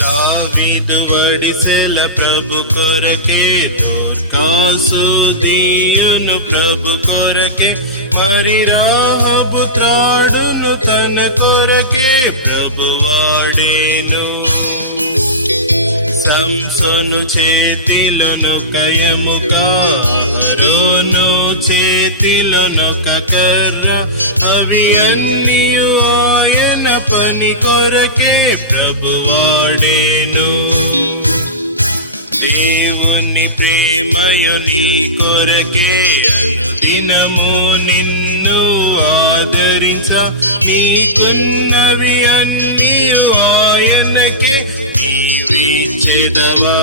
దావీదు వడిసెల ప్రభు కొరకే, దోర్కాసు దీయును ప్రభు కొరకే, మరి రాహబు త్రాడును తన కొరకే ప్రభు వాడేను. సంసోను చేతిలోనొక ఎముక, అహరోను చేతిలోనొక కర్ర, అవి అన్నియు ఆయన పని కొరకే ప్రభు వాడేను. దేవుని ప్రేమయు నీ కొరకే, దినము నిన్ను ఆదరించ, నీకున్నవి అన్నియు ఆయనకే నీవిచ్చెదవా.